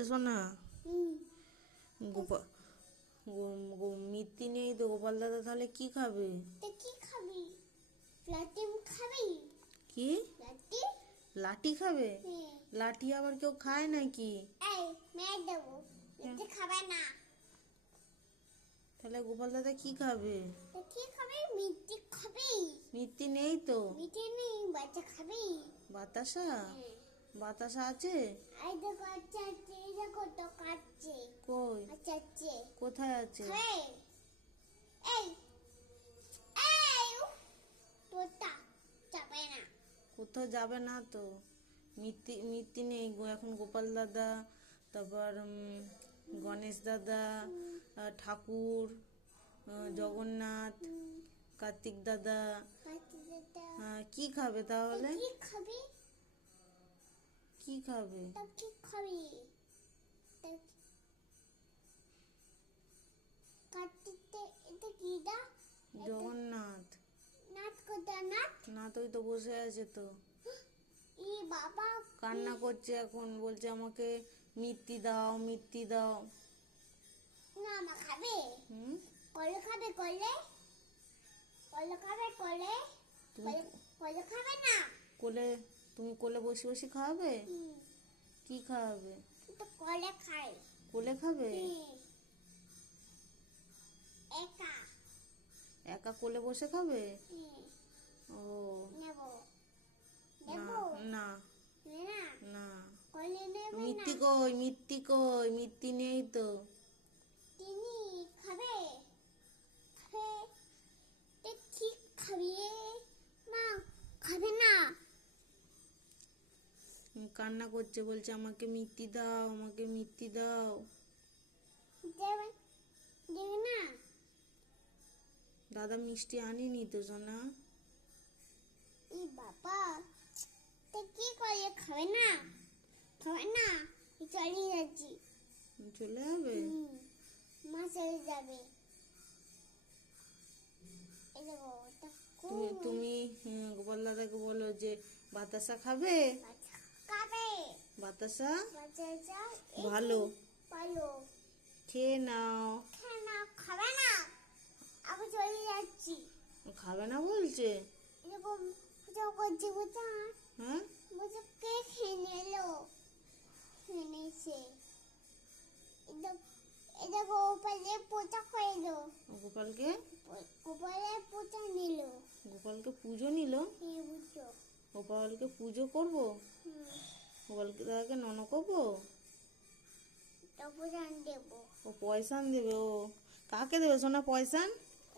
এসো না। গোপাল মিত্তি নেই তো, গোপাল দাদা তাহলে কি খাবে? কি খাবি? লাঠি খাবি? কি লাঠি? লাঠি খাবে? লাঠি আবার কেউ খায় নাকি? এই মেরে দেবো, লাঠি খাবে না। তাহলে গোপাল দাদা কি খাবে? কি খাবি? মিষ্টি খাবি? মিত্তি নেই তো। মিষ্টি নেই, বাচ্চা খাবি? বাতাসা? বাতাসা আছে? এই দেখো আচ্ছা আছে, এই দেখো তো কাটছে। কই? আচ্ছা আছে। কোথায় আছে? এই এই এই তোটা যাবে না। কোথাও যাবে না তো। মিত্তি মিত্তি নেই গো এখন। গোপাল দাদা, তারপর গণেশ দাদা, ঠাকুর, জগন্নাথ, কার্তিক দাদা। কি খাবে তাহলে? কি খাবি? কি খাবে? কি খাবি? কার্তিকটা এটা কি দা? জগন্নাথ। নাচ কোথা নাচ? না তো, ওই তো বসে আছে তো। ই বাবা কান্না করছে এখন, বলছে আমাকে মিত্তি দাও, মিত্তি দাও। না মা খাবে। হুম। কলে খাবে? কলে কলে খাবে? কলে তুমি কলে খাবে না? কোলে, তুমি কোলে বসে বসে খাওয়াবে? কি খাওয়াবে? তো কলে খাই। কোলে খাবে? একা একা কোলে বসে খাবে? ও নেব না নেব না না না। কলে নেবে না। মিত্তি কই? মিত্তি কই? মিত্তি নেই তো। তিনি খাবে খাবে তে কি খাবি? না খাবে না। কান্না করছে, বলছে আমাকে মিত্তি দাও, আমাকে মিত্তি দাও। দেবে দেবে না। দাদা মিষ্টি আনিনি তো সোনা। ই বাবা তে কি করে? খাবে না খাবে না। চলে যাচ্ছি। চলে যাবে? মা চলে যাবে। এই দেখো ওটা তুমি গোপাল দাদাকে বলো যে বাতাসা খাবে। খাবে বাতাসা বাচ্চা ভালো, ভালো খেয়ে নাও। না খাবে না। আমি চলে যাচ্ছি। খাবে না বলছে? এরকম পূজা করছে পূজা। হ্যাঁ, পূজা কে খেয়ে নিলো? খেয়ে নিয়েছে। এটা গোপালে পূজা করলো। গোপালকে গোপালে পূজা নিল। গোপালকে পুজো নিল। এই বুঝছো? গোপালকে পুজো করব? গোপালকে দাদাকে নন করবো? তো পূজা দেবো। ও পয়সান দেবে? ও কাকে দেবে সোনা পয়সান?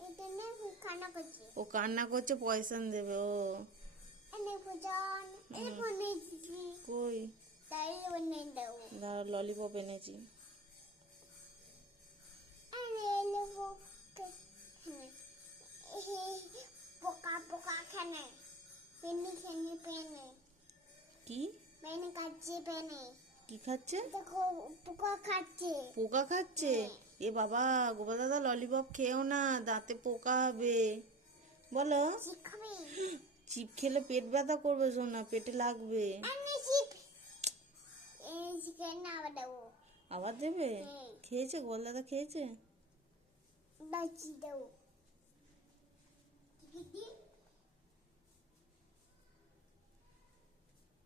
এটা না খানা করছে। ও কান্না করছে, পয়সান দেবে ও। এনে পূজা এই বনেছি। কই? তাই বনে দেবো। দাঁড়া, ললিপপ এনেছি। আরে লোবো খানে পোকা পোকা খানে পেনি খানে পেনে কি পেনে কাটছে পেনে। কি খাচ্ছে? দেখো পোকা খাচ্ছে। পোকা খাচ্ছে? এ বাবা, গোপাল দাদা ললিপপ খেও না, দাঁতে পোকা হবে। বলো। শিখাবি? চিপ খেলে পেট ব্যথা করবে সোনা, পেটে লাগবে। আমি শিখ এই শিখে না দেবো। আবার দেবে? খেয়েছে গোপাল দাদা? খেয়েছে? বাচ্চি দেবো।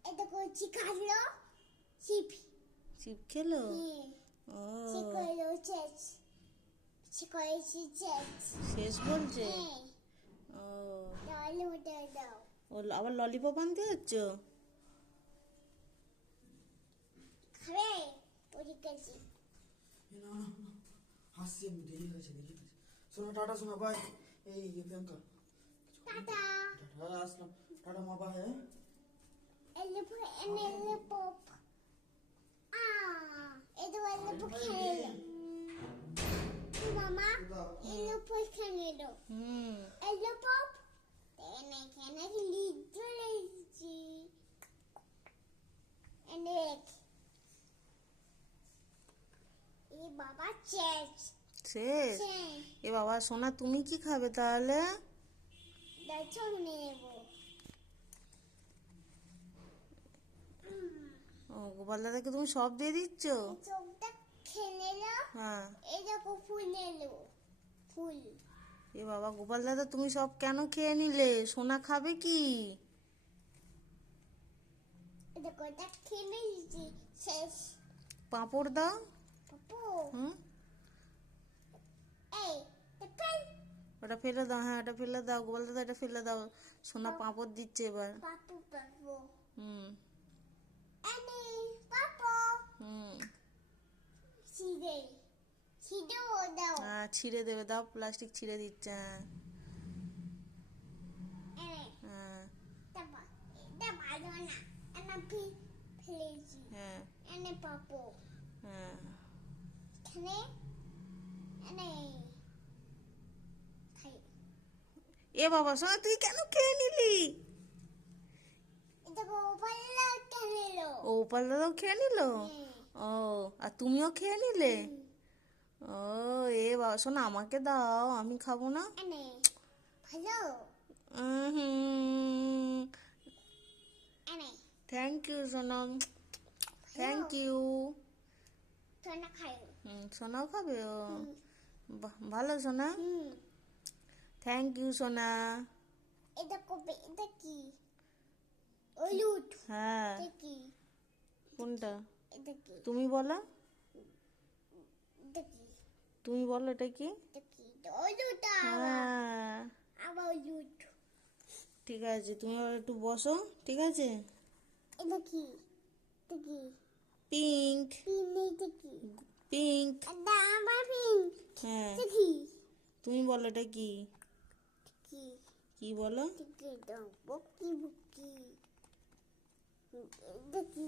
এটা করছি খালো শিপ চিপ খেলো? ও শিখলো চেচ শিখেছি চেচ। শেষ বলছে? ও তাহলে ওটা দাও। ও আবার ললিপপ আনতে যাচ্ছ? খাবে ওই কাছে। হাসছি আমি, দেরি হয়েছে দেরি হয়েছে। শোনো টাটা, শোনো বাই। এই প্রিয়াঙ্কা টাটা টাটা, আসলাম। টাটা মা, বাই। হ্যাঁ এলিপপ এটা এলিপপ খেলো মামা। এলিপপ খেলো হুম। এলিপপ এনে খেনে লিখতে লিখছি। এনে এই বাবা চেচ শেষ? এ বাবা সোনা, তুমি কি খাবে তাহলে? দেখো নেব। গোপাল দাদাকে তুমি সব দিয়ে দিচ্ছ? চোখটা খেলে না, হ্যাঁ। এই দেখো ফুল এলো, ফুল। এ বাবা, গোপাল দাদা তুমি সব কেন খেয়ে নিলে? সোনা খাবে কি? এই দেখো এটা খেলে নিয়েছি, শেষ। পাঁপড় দাও। পাপু, হুম, এই দেখেন, ওটা ফেলে দাও। হ্যাঁ, ওটা ফেলে দাও গোপাল দাদা, এটা ফেলে দাও। সোনা পাঁপড় দিচ্ছে এবার। পাপু পাপু, হুম এনে পাপু, হুম। ছিঁড়ে ছিঁড়েও দাও। হ্যাঁ, ছিঁড়ে দেবে, দাও, প্লাস্টিক ছিঁড়ে দিচ্ছে। হ্যাঁ এনে হ্যাঁ তারপর এটা ভালো না, এনে ফেলেছি। হ্যাঁ এনে পাপু, হ্যাঁ। এখানে এনে খাই। এ বাবা, সোনা তুই কেন খেয়ে নিলি? এটা গোপাল্লা খেলো। ও, গোপাল দাদাও খেয়ে নিল? ও, আর তুমিও খেয়ে নিলে? ও, এ বাবা, শোনা আমাকে দাও, আমি খাবো না। এনে ভালো, এনে থ্যাংক ইউ সোনা, থ্যাংক ইউ। তোনা খাই। সোনাও খাবে? ও বাহ, ভালো সোনা, থ্যাংক ইউ সোনা। এটা কবে, এটা কি? হলুদ। হ্যাঁ, এটা কি? কোনটা? এটা কি? তুমি বলো, এটা কি? তুমি বলো এটা কি? এটা কি? হলুদ। হ্যাঁ, আবার হলুদ। ঠিক আছে, তুমি আবার একটু বসো, ঠিক আছে। এটা কি? এটা কি? Pink, pink. এটা কি? পিঙ্ক। এটা আমার পিঙ্ক। হ্যাঁ, এটা কি? তুমি বলো এটা কি? কি? কি বলো? এটা কি? এটা বুকি বুকি। এটা কি?